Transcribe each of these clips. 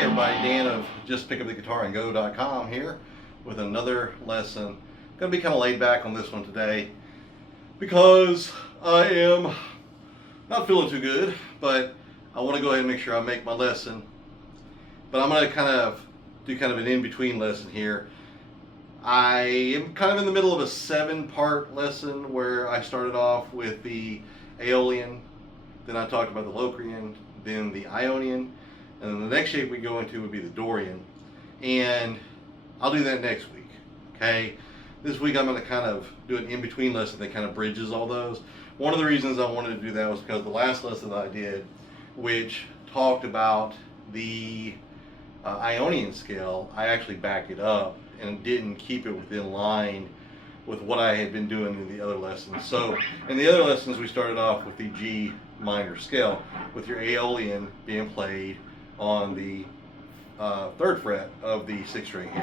Hey everybody, Dan of JustPickUpTheGuitarAndGo.com here with another lesson. Gonna be kind of laid back on this one today because I am not feeling too good, but I want to go ahead and make sure I make my lesson. But I'm gonna do kind of an in-between lesson here. I am kind of in the middle of a 7-part lesson where I started off with the Aeolian, then I talked about the Locrian, then the Ionian, and then the next shape we go into would be the Dorian. And I'll do that next week, okay? This week I'm going to kind of do an in-between lesson that kind of bridges all those. One of the reasons I wanted to do that was because the last lesson that I did, which talked about the Ionian scale, I actually backed it up and didn't keep it within line with what I had been doing in the other lessons. So in the other lessons we started off with the G minor scale, with your Aeolian being played on the 3rd fret of the 6th string here.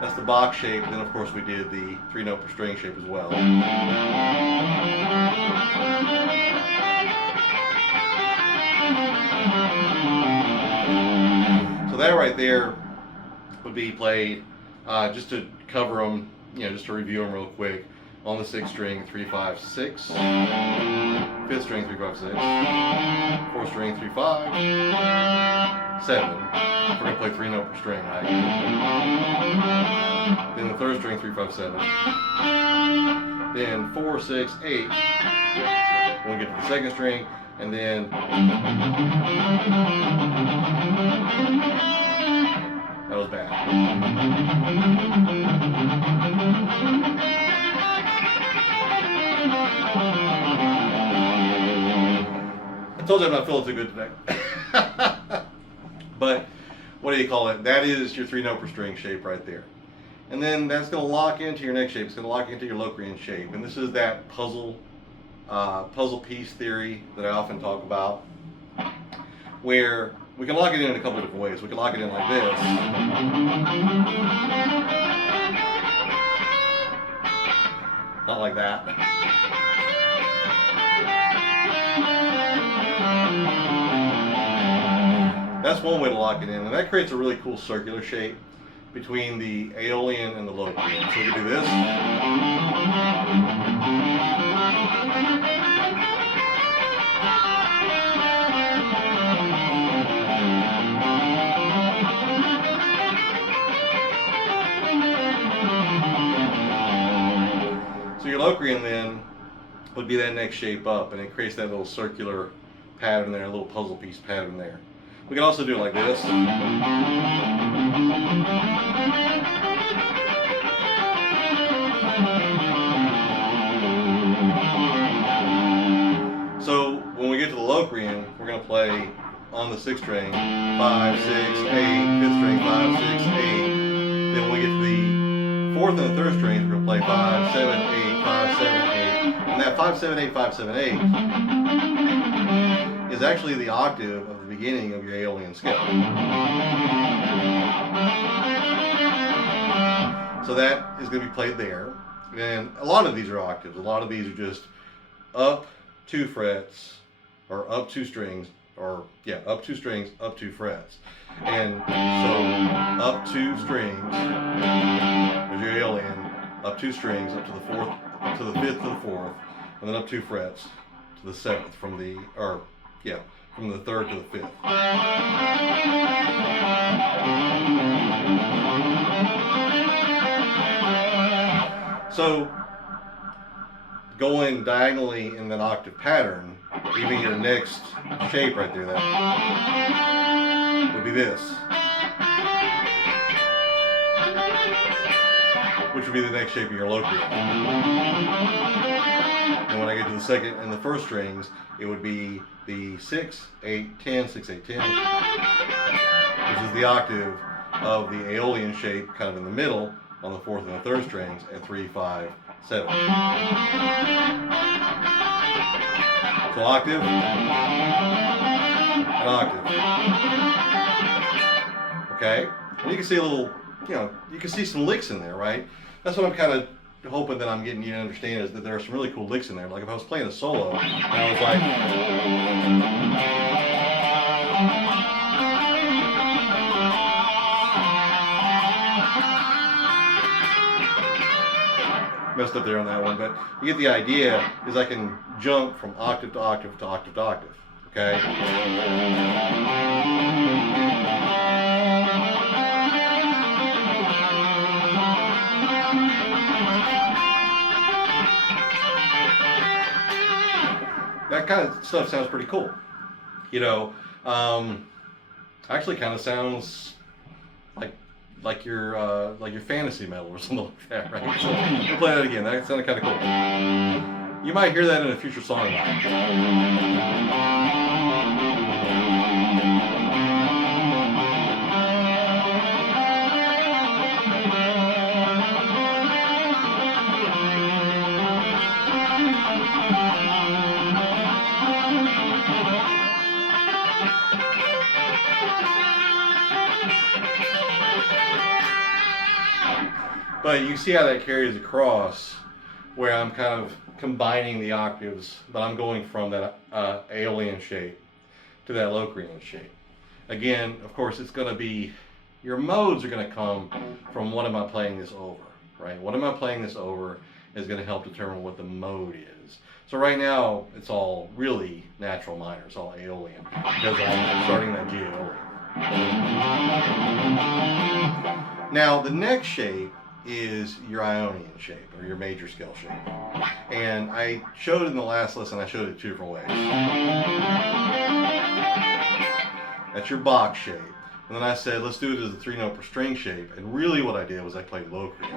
That's the box shape. Then of course we did the 3-note per string shape as well. So that right there would be played, just to cover them, just to review them real quick. On the 6th string, 3, 5, 6. 5th string, 3, 5, 6. 4th string, 3, 5. 7. We're going to play 3-note per string, right? Then the 3rd string, 3, 5, 7. Then 4, 6, 8. When we get to the 2nd string, and then that was bad. I told you I'm not feeling too good today. But what do you call it? That is your 3-note per string shape right there. And then that's going to lock into your next shape. It's going to lock into your Locrian shape. And this is that puzzle piece theory that I often talk about, where we can lock it in a couple of different ways. We can lock it in like this. Not like that. That's one way to lock it in, and that creates a really cool circular shape between the Aeolian and the Locrian. So we can do this. So your Locrian then would be that next shape up, and it creates that little circular pattern there, a little puzzle piece pattern there. We can also do it like this. So when we get to the Locrian, we're going to play on the 6th string 5, 6, 8, 5th string 5, 6, 8. Then when we get to the 4th and the 3rd strings, we're going to play 5, 7, 8, 5, 7, 8. And that 5, 7, 8, 5, 7, 8 is actually the octave of the beginning of your Aeolian scale. So that is going to be played there. And a lot of these are octaves. A lot of these are just up 2 frets, or up 2 strings, or yeah, up 2 strings, up 2 frets. And so up 2 strings, there's your Aeolian, up 2 strings, up to the 4th, up to the 5th to the 4th, and then up 2 frets to the 7th from the 3rd to the 5th. So going diagonally in that octave pattern, even your next shape right there, that would be this, which would be the next shape of your Locrian. And when I get to the 2nd and the 1st strings, it would be the 6, 8, 10, 6, 8, 10, which is the octave of the Aeolian shape, kind of in the middle, on the 4th and the 3rd strings at 3, 5, 7. So octave, an octave. Okay? And you can see a little, you can see some licks in there, right? That's what I'm kind of hoping that I'm getting you to understand, is that there are some really cool licks in there. Like if I was playing a solo and I was like, there on that one, but you get the idea. Is I can jump from octave to octave to octave to octave. Okay. That kind of stuff sounds pretty cool. You know, actually kind of sounds like your fantasy metal or something like that, right? So we'll play that again. That sounded kind of cool. You might hear that in a future song of mine. But you see how that carries across, where I'm kind of combining the octaves, but I'm going from that Aeolian shape to that Locrian shape. Again, of course, it's going to be, your modes are going to come from what am I playing this over, right? What am I playing this over is going to help determine what the mode is. So right now, it's all really natural minor. It's all Aeolian, because I'm starting that G Aeolian. Now, the next shape is your Ionian shape, or your major scale shape. And I showed in the last lesson, I showed it 2 different ways. That's your box shape. And then I said, let's do it as a 3-note per string shape. And really what I did was I played Locrian.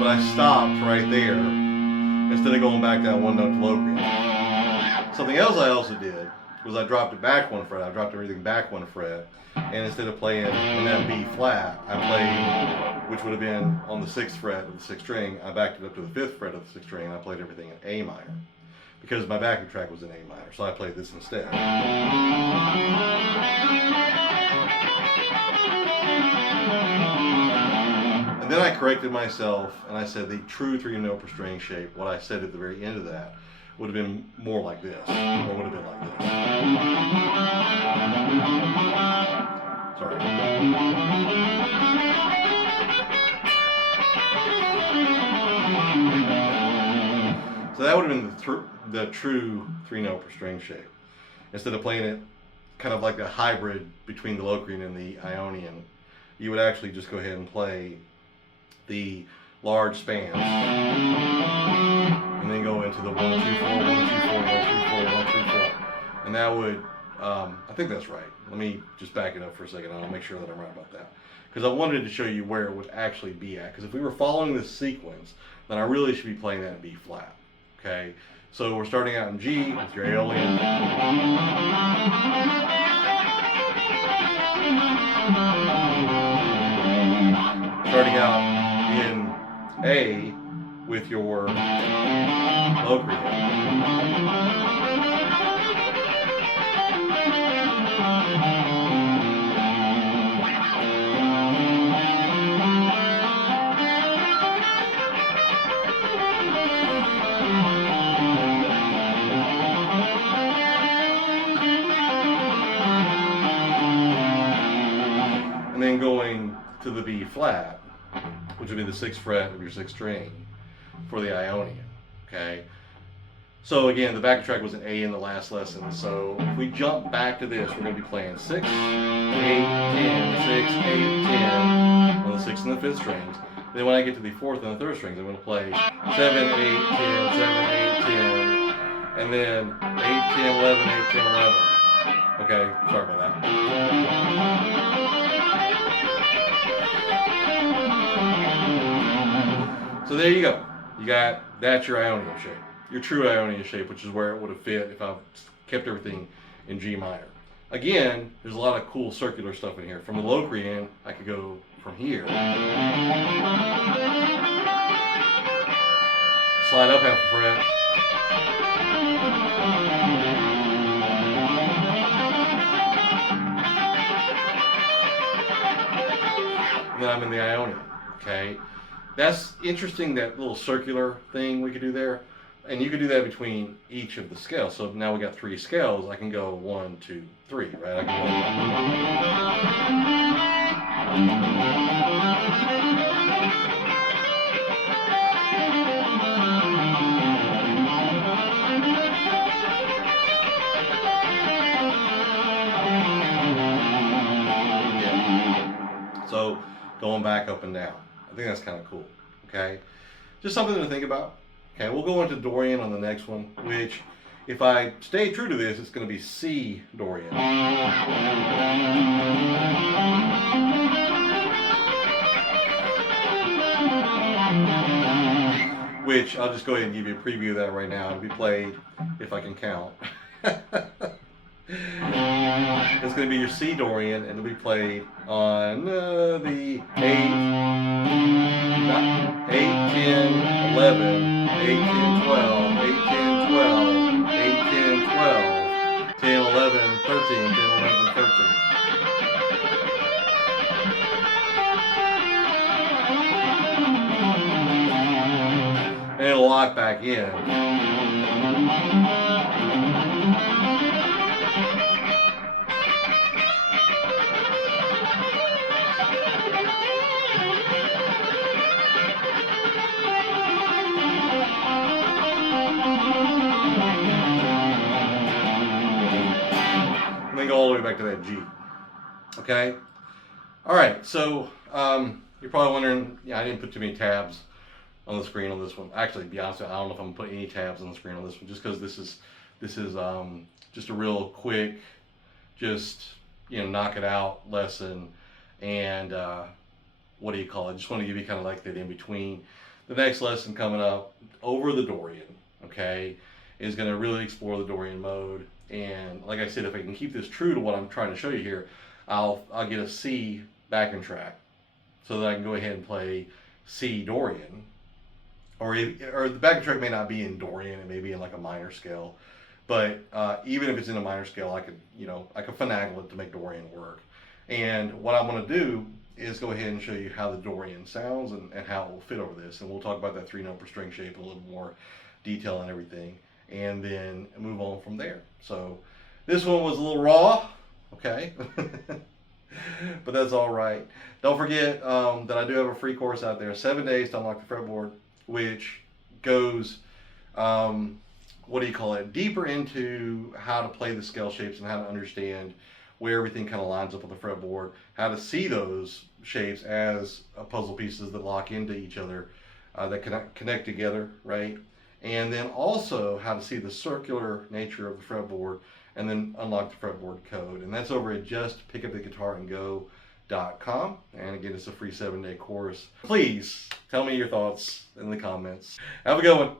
But I stopped right there instead of going back down 1 note to Locrian. Something else I also did was I dropped it back 1 fret. I dropped everything back 1 fret, and instead of playing in that B flat, I played, which would have been on the 6th fret of the 6th string, I backed it up to the 5th fret of the 6th string, and I played everything in A minor, because my backing track was in A minor, so I played this instead. And then I corrected myself, and I said the true 3-note per string shape, what I said at the very end of that, would have been more like this, or would have been like this. Sorry. So that would have been the true 3-note per string shape. Instead of playing it kind of like a hybrid between the Locrian and the Ionian, you would actually just go ahead and play the large spans, and then go into the 1, 2, 4, 1, 2, 4, 1, 2, 4, 1, 2, 4. And that would, I think that's right. Let me just back it up for a second, and I'll make sure that I'm right about that. Because I wanted to show you where it would actually be at. Because if we were following this sequence, then I really should be playing that in B flat. Okay? So we're starting out in G with your Aeolian. Starting out in A with your Locrian. And then going to the B flat, which would be the 6th fret of your 6th string for the Ionian, okay? So again, the backing track was an A in the last lesson, so if we jump back to this, we're going to be playing 6, 8, 10, 6, 8, 10 on the 6th and the 5th strings. Then when I get to the 4th and the 3rd strings, I'm going to play 7, 8, 10, 7, 8, 10, and then 8, 10, 11, 8, 10, 11. Okay, sorry about that. So there you go. That's your Ionian shape. Your true Ionian shape, which is where it would have fit if I kept everything in G minor. Again, there's a lot of cool circular stuff in here. From the Locrian, I could go from here. Slide up half a fret. And then I'm in the Ionian, okay? That's interesting, that little circular thing we could do there. And you can do that between each of the scales. So now we got 3 scales. I can go 1, 2, 3, right? I can yeah. So going back up and down. I think that's kind of cool. Okay, just something to think about. Okay, we'll go into Dorian on the next one, which, if I stay true to this, it's going to be C Dorian. Which, I'll just go ahead and give you a preview of that right now. It'll be played, if I can count. It's going to be your C Dorian, and it'll be played on the 8, 10, 11, 8, 10, 12, 8, 10, 12, 8, 10, 12, 10, 11, 13, 10, 11, 13. And it'll lock back in. And then go all the way back to that G. Okay? Alright, so you're probably wondering, yeah, I didn't put too many tabs on the screen on this one. Actually, to be honest with you, I don't know if I'm gonna put any tabs on the screen on this one, just because this is just a real quick, just, you know, knock it out lesson. And what do you call it? Just want to give you kind of like that in between. The next lesson coming up over the Dorian, okay, is going to really explore the Dorian mode. And like I said, if I can keep this true to what I'm trying to show you here, I'll get a C backing track so that I can go ahead and play C Dorian. Or the backing track may not be in Dorian, it may be in like a minor scale. But even if it's in a minor scale, I could finagle it to make Dorian work. And what I'm going to do is go ahead and show you how the Dorian sounds and how it will fit over this. And we'll talk about that 3-note string shape in a little more detail and everything. And then move on from there. So this one was a little raw, okay? But that's all right. Don't forget that I do have a free course out there, 7 days to unlock the fretboard, which goes, deeper into how to play the scale shapes and how to understand where everything kind of lines up on the fretboard, how to see those shapes as puzzle pieces that lock into each other, that connect together, right? And then also how to see the circular nature of the fretboard and then unlock the fretboard code. And that's over at justpickuptheguitarango.com. And again, it's a free 7-day course. Please tell me your thoughts in the comments. Have a good one.